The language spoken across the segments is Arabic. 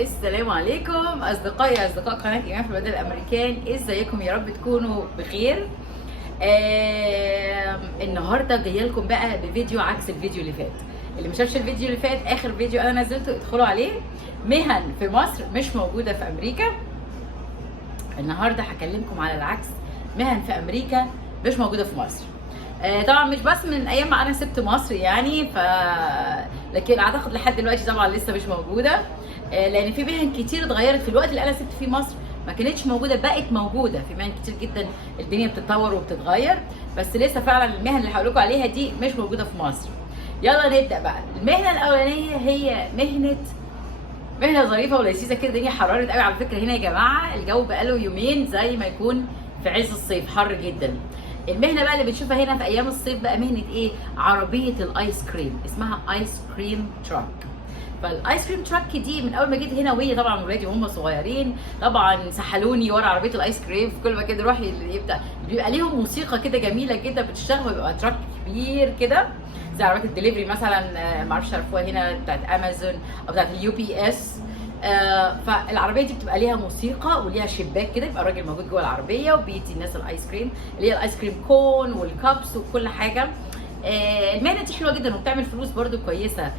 السلام عليكم اصدقاء قناه ايمان في البلاد الامريكان. ازيكم؟ يا رب تكونوا بخير. النهارده جايه لكم بقى بفيديو عكس الفيديو اللي فات. اللي ما شافش الفيديو اللي فات، اخر فيديو انا نزلته ادخلوا عليه، مهن في مصر مش موجوده في امريكا. النهارده هكلمكم على العكس، مهن في امريكا مش موجوده في مصر. طبعا مش بس من ايام ما انا سبت مصر يعني، لكن اعتقد لحد دلوقتي طبعا لسه مش موجوده. لان في مهن كتير اتغيرت في الوقت اللي انا سبت فيه مصر، ما كانتش موجوده بقت موجوده. في مهن كتير جدا الدنيا بتتطور وبتتغير، بس لسه فعلا المهن اللي هقول لكم عليها دي مش موجوده في مصر. يلا نبدا بقى. المهنه الاولانيه هي مهنه ظريفه ولذيذه كده. الدنيا حررت قوي على فكره هنا يا جماعه، الجو بقاله يومين زي ما يكون في عز الصيف، حر جدا. المهنه بقى اللي بنشوفها هنا في ايام الصيف بقى مهنه ايه؟ عربيه الايس كريم، اسمها ايس كريم تراك. فالايس كريم تراك دي من اول ما جيت هنا، وهي طبعا ولادي وهم صغيرين طبعا سحلوني ورا عربيه الايس كريم. في كل ما كده اروح بيبقى ليهم موسيقى كده جميله جدا بتشتغل، ويبقى تراك كبير كده زي عربيات الدليفري مثلا، ما اعرفش تعرفوها هنا، بتاعت امازون او بتاعت اليو بي اس. فالعربيه دي بتبقى ليها موسيقى وليها شباك كده، يبقى الراجل موجود جوه العربيه وبيدي الناس الايس كريم اللي هي الايس كريم كون والكابس وكل حاجه. المهنه دي حلوه جدا وبتعمل فلوس برده كويسه.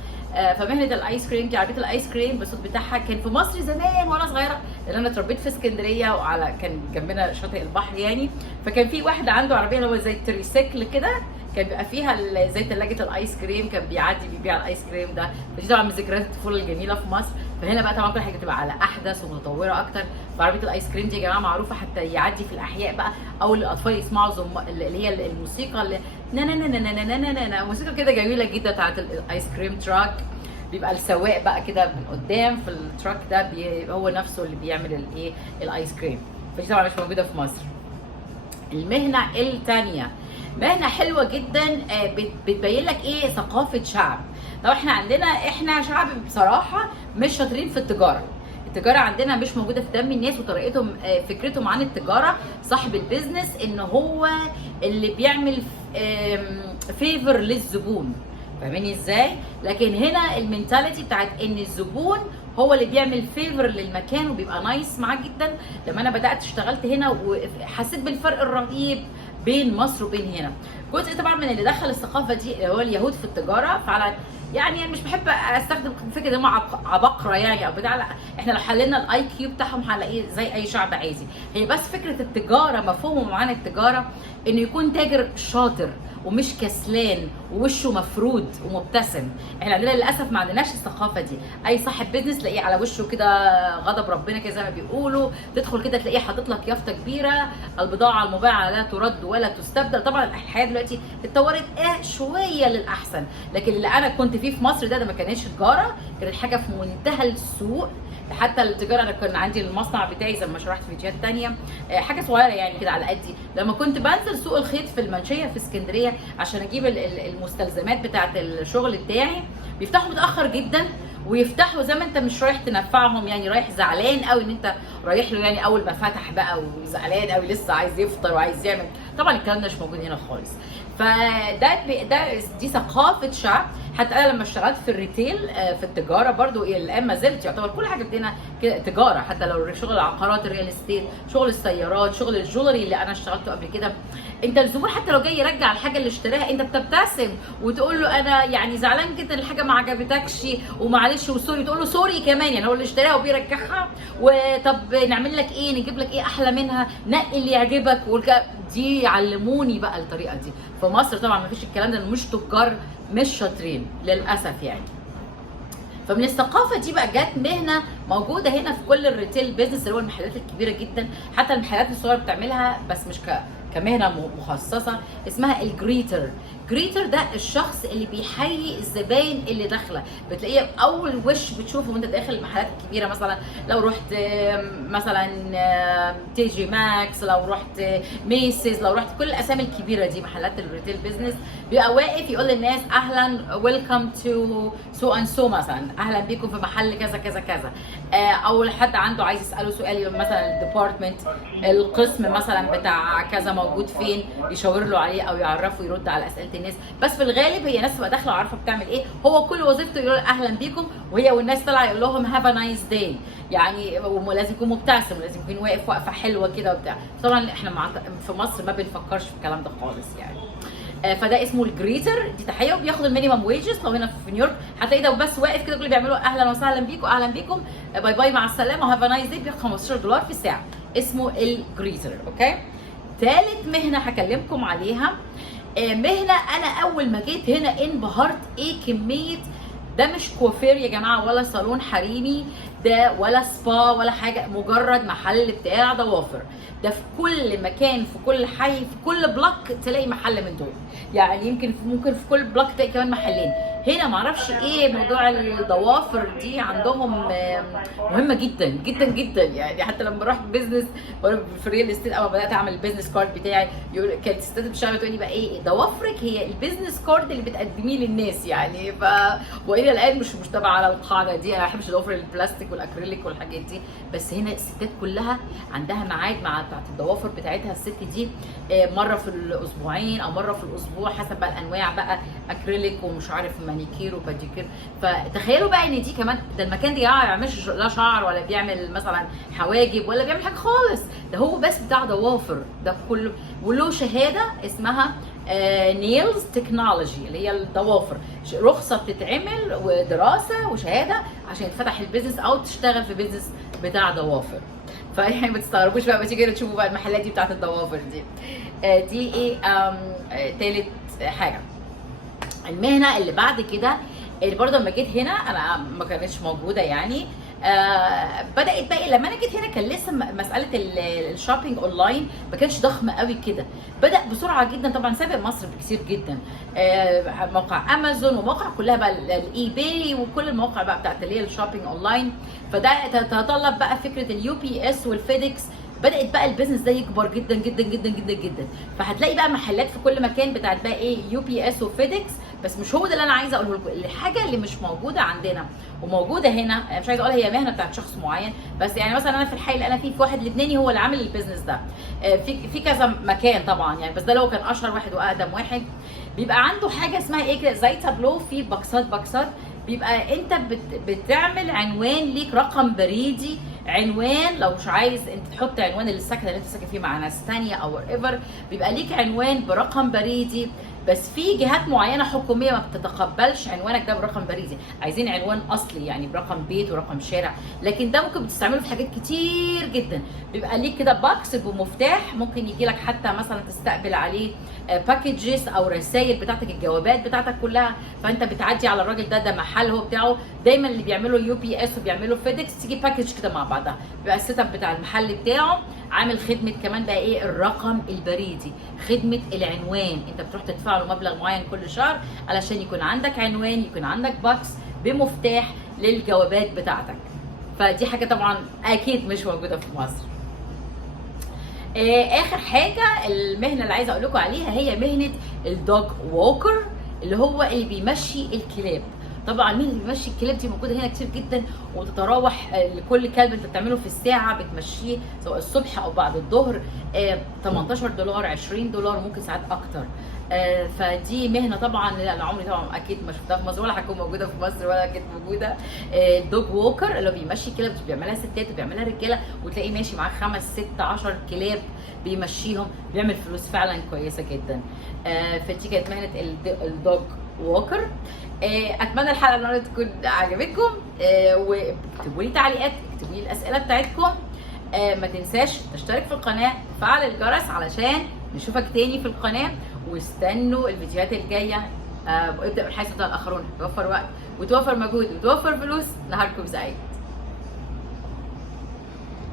فمهنه الايس كريم دي، عربيه الايس كريم بالصوت بتاعها كان في مصر زمان وانا صغيره، لان انا اتربيت في اسكندريه وعلى كان جنبنا شاطئ البحر يعني. فكان في واحد عنده عربيه اللي هو زي التريسيكل كده، كان بيبقى فيها زي ثلاجه الايس كريم، كان بيعدي بيبيع الايس كريم ده. فدي طبعا من ذكريات الطفوله الجميله في مصر. فهنا بقى طبعا كل حاجه بتبقى على احدث ومتطوره اكتر. فعربيه الايس كريم دي يا جماعه معروفه حتى يعدي في الاحياء بقى، او الاطفال يسمعوا اللي هي الموسيقى اللي نا نا نا نا نا نا نا نا، موسيقى كده جميله جدا بتاعت الايس كريم تراك. بيبقى السواق بقى كده من قدام في التراك ده، هو نفسه اللي بيعمل الايه الايس كريم. فدي طبعا مش موجوده في مصر. المهنه الثانيه مهنه حلوه جدا، بتبين لك ايه ثقافه شعب. طبعا احنا شعب بصراحه مش شاطرين في التجاره. التجاره عندنا مش موجوده في دم الناس، وطريقتهم فكرتهم عن التجاره، صاحب البيزنس ان هو اللي بيعمل فيفر للزبون. فاهميني ازاي؟ لكن هنا المينتاليتي بتاعت ان الزبون هو اللي بيعمل فيفر للمكان وبيبقى نايس معاه جدا. لما انا بدات اشتغلت هنا وحسيت بالفرق الرهيب بين مصر وبين هنا. جزء طبعا من اللي دخل الثقافه دي هو اليهود في التجاره. فعلا يعني مش بحب استخدم فكره ان هم عبقره يعني او بتاع، لا، احنا لو حللنا الاي كيو بتاعهم هنلاقيه زي اي شعب عادي. هي بس فكره التجاره، مفهومهم عن التجاره انه يكون تاجر شاطر ومش كسلان ووشه مفرود ومبتسم. احنا عندنا للاسف ما عندناش الثقافه دي. اي صاحب بيزنس تلاقيه على وشه كده غضب ربنا كده زي ما بيقولوا، تدخل كده تلاقيه حاطط لك يافطه كبيره: البضاعه المباعه لا ترد ولا تستبدل. طبعا الحياه دلوقتي اتطورت شويه للاحسن، لكن اللي انا كنت فيه في مصر ده ما كانتش تجاره، كانت حاجه في منتهى السوء. حتى التجاره، انا كان عندي المصنع بتاعي زي ما شرحت في فيديوهات ثانيه، حاجه صغيره يعني كده على قدي. لما كنت بنزل سوق الخيط في المنشيه في اسكندريه عشان اجيب المستلزمات بتاعه الشغل بتاعي، بيفتحوا متاخر جدا، ويفتحوا زي ما انت مش رايح تنفعهم يعني، رايح زعلان قوي ان انت رايح له يعني. اول ما فتح بقى وزعلان قوي لسه عايز يفطر وعايز يعمل. طبعا الكلام ده مش موجود هنا خالص. دي ثقافه شعب. حتى انا لما اشتغلت في الريتيل في التجاره برضو الان ما زلت يعتبر كل حاجه بدينا تجاره. حتى لو شغل العقارات، الريال استيت، شغل السيارات، شغل الجولري اللي انا اشتغلته قبل كده، انت الزبون حتى لو جاي يرجع الحاجه اللي اشتراها انت بتبتسم وتقول له انا يعني زعلان جدا الحاجه ما عجبتكش ومعلش وسوري، تقول له سوري كمان يعني، هو اللي اشتراها وبيرجعها. وطب نعمل لك ايه، نجيب لك ايه احلى منها، نقي اللي يعجبك. دي علموني بقى الطريقه دي. في مصر طبعا ما فيش الكلام ده، مش تجار مش شاطرين للاسف يعني. فمن الثقافه دي بقى جت مهنه موجوده هنا في كل الريتيل بيزنس، اللي هو المحلات الكبيره جدا، حتى المحلات الصغيره بتعملها بس مش كمهنه مخصصه، اسمها الجريتر. جريتر ده الشخص اللي بيحيي الزباين اللي داخله. بتلاقيه اول وش بتشوفه وانت داخل المحلات الكبيره، مثلا لو رحت مثلا تي جي ماكس، لو رحت ميسيز، لو رحت كل الاسامي الكبيره دي محلات الريتيل بيزنس، بيبقى واقف يقول للناس اهلا، ويلكم تو سو اند سو مثلا، اهلا بيكم في محل كذا كذا كذا. او حد عنده عايز يساله سؤال، مثلا الديبارتمنت القسم مثلا بتاع كذا موجود فين، يشاور له عليه او يعرفه يرد على اسئله الناس. بس في الغالب هي ناس تبقى داخله عارفه بتعمل ايه، هو كل وظيفته يقول اهلا بيكم، وهي والناس طالعه يقول لهم هاف ا نايس داي، يعني ولازم يكون مبتسم ولازم يكون واقف وقفه حلوه كده وبتاع. طبعا احنا في مصر ما بنفكرش في الكلام ده خالص يعني. فده اسمه الجريتر، دي تحيه، وبياخد المينيمم ويجز. لو هنا في نيويورك هتلاقي ده بس واقف كده كل بيعملوا اهلا وسهلا بيكم، اهلا بيكم، باي باي مع السلامه، هاف ا نايس داي، بياخد $15 في الساعه، اسمه الجريتر. اوكي. ثالث مهنه هكلمكم عليها، مهنه انا اول ما جيت هنا انبهرت ايه كميه. ده مش كوافير يا جماعه ولا صالون حريمي، ده ولا سبا ولا حاجه، مجرد محل بتاع ضوافر. ده في كل مكان، في كل حي، في كل بلوك تلاقي محل من دول، يعني ممكن في كل بلوك تلاقي كمان محلين. هنا معرفش ايه موضوع الضوافر دي عندهم مهمه جدا جدا جدا، يعني حتى لما رحت بيزنس في الريل استيت، اول ما بدات اعمل البيزنس كارد بتاعي، كانت الستات بتشتغل تقول لي بقى ايه ضوافرك هي البيزنس كارد اللي بتقدميه للناس يعني. والى الان مش تابعه على القاعده دي، انا ما بحبش ضوافر البلاستيك والاكريليك والحاجات دي، بس هنا الستات كلها عندها ميعاد مع بتاعت الضوافر بتاعتها الست دي، مره في الاسبوعين او مره في الاسبوع حسب بقى الانواع، بقى اكريليك ومش عارف مانيكير وباديكير. فتخيلوا بقى ان دي كمان، ده المكان ده ما بيعملش لا شعر ولا بيعمل مثلا حواجب ولا بيعمل حاجه خالص، ده هو بس بتاع ضوافر ده كله، وله شهاده اسمها نيلز تكنولوجي اللي هي الضوافر، رخصه بتتعمل ودراسه وشهاده عشان يتفتح البيزنس او تشتغل في بيزنس بتاع ضوافر. فيعني ما تستغربوش بقى تيجي تشوفوا بقى المحلات دي بتاعت الضوافر دي. دي ايه تالت حاجه. المهنه اللي بعد كده اللي برضه لما جيت هنا انا ما كانتش موجوده يعني، بدات بقى لما انا جيت هنا كان لسه مساله الشوبينج اونلاين ما كانش ضخم قوي كده، بدا بسرعه جدا طبعا سابق مصر بكثير جدا. موقع امازون ومواقع كلها بقى الاي باي وكل المواقع بقى بتاعت اللي هي الشوبينج اونلاين، فده تتطلب بقى فكره اليو بي اس والفيدكس، بدات بقى البيزنس ده يكبر جدا جدا جدا جدا جدا. فهتلاقي بقى محلات في كل مكان بتاعت بقى ايه يو بي اس وفيدكس، بس مش هو ده اللي انا عايزه اقوله لكم. الحاجه اللي مش موجوده عندنا وموجوده هنا، مش عايزه اقولها هي مهنه بتاعت شخص معين، بس يعني مثلا انا في الحي اللي انا فيه في واحد لبناني هو اللي عامل البيزنس ده، في كذا مكان طبعا يعني، بس ده لو كان اشهر واحد واقدم واحد. بيبقى عنده حاجه اسمها ايه كده زي تابلو فيه باكسات، بيبقى انت بتعمل عنوان ليك، رقم بريدي، عنوان لو مش عايز انت تحط عنوان للسكن اللي انت ساكن فيه مع ناس ثانيه او ايفر، بيبقى ليك عنوان برقم بريدي. بس في جهات معينه حكوميه ما بتتقبلش عنوانك ده برقم بريدي، عايزين عنوان اصلي يعني برقم بيت ورقم شارع، لكن ده ممكن بتستعمله في حاجات كتير جدا. بيبقى ليك كده باكس بمفتاح، ممكن يجي لك حتى مثلا تستقبل عليه باكجز او رسائل بتاعتك، الجوابات بتاعتك كلها، فانت بتعدي على الراجل ده محل هو بتاعه. دايما اللي بيعملوا يو بي اس وبيعملوا فيدكس تيجي باكج كده مع بعضها، بيبقى السيت اب بتاع المحل بتاعه عامل خدمه كمان بقى ايه الرقم البريدي، خدمه العنوان، انت بتروح تدفع له مبلغ معين كل شهر علشان يكون عندك عنوان، يكون عندك باكس بمفتاح للجوابات بتاعتك. فدي حاجه طبعا اكيد مش موجوده في مصر. اخر حاجه المهنه اللي عايزه اقول لكم عليها هي مهنه الدوج ووكر، اللي هو اللي بيمشي الكلاب. طبعا مين اللي بيمشي الكلاب دي موجوده هنا كتير جدا، وتتراوح لكل كلب انت بتعمله في الساعه بتمشيه سواء الصبح او بعد الظهر $18 $20 ممكن ساعات اكتر. فدي مهنه طبعا انا عمري طبعا اكيد ما شفتها في مصر ولا هتكون موجوده في مصر ولا كانت موجوده. الدوج ووكر اللي هو بيمشي كلاب، بيعملها ستات وبيعملها رجاله، وتلاقيه ماشي معاه 5 6 10 كلاب بيمشيهم، بيعمل فلوس فعلا كويسه جدا. فدي كانت مهنه الدوج ووكر. اتمنى الحلقه النهارده تكون عجبتكم، واكتبوا لي تعليقات، اكتبوا لي الاسئله بتاعتكم. ما تنساش تشترك في القناه وفعل الجرس علشان نشوفك تاني في القناه، واستنوا الفيديوهات الجايه. وابدا بالحيث الاخرون، توفر وقت وتوفر مجهود وتوفر فلوس. نهاركم سعيد.